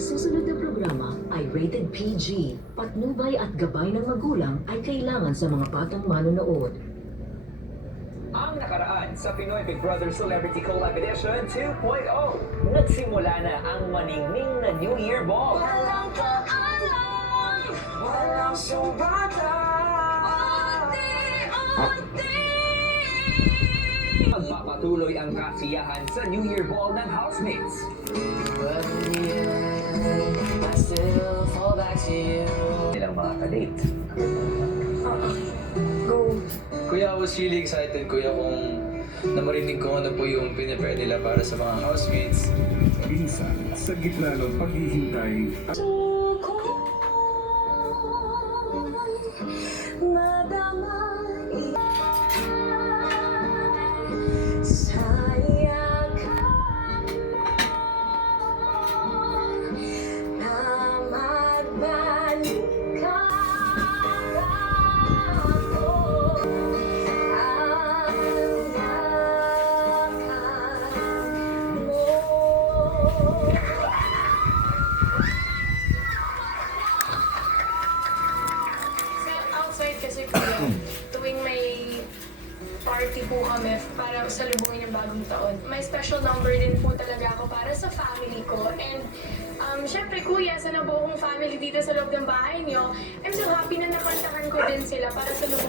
susunod na programa ay rated PG. Patnubay at gabay ng magulang ay kailangan sa mga batang manonood. Ang nakaraan sa Pinoy Big Brother Celebrity Collab Edition 2.0. Nagsimula na ang maningning na New Year Ball. Walang kaalam, walang sumbata. Magpapatuloy ang kasiyahan sa New Year Ball ng housemates. But in the end, I still fall back to you. Nilang mga kadate. Go. Kuya, I was really excited, kuya, kung namarinig ko ano po yung pinipare nila para sa mga housemates. Minsan, sa gitna ng paghihintay, Outside kasi po, tuwing may party po kami para salubungin yung bagong taon. May special number din po talaga ako para sa family ko. And syempre kuya, sa nabuong family dito sa loob ng bahay niyo, I'm so happy na nakantahan ko din sila para salubungin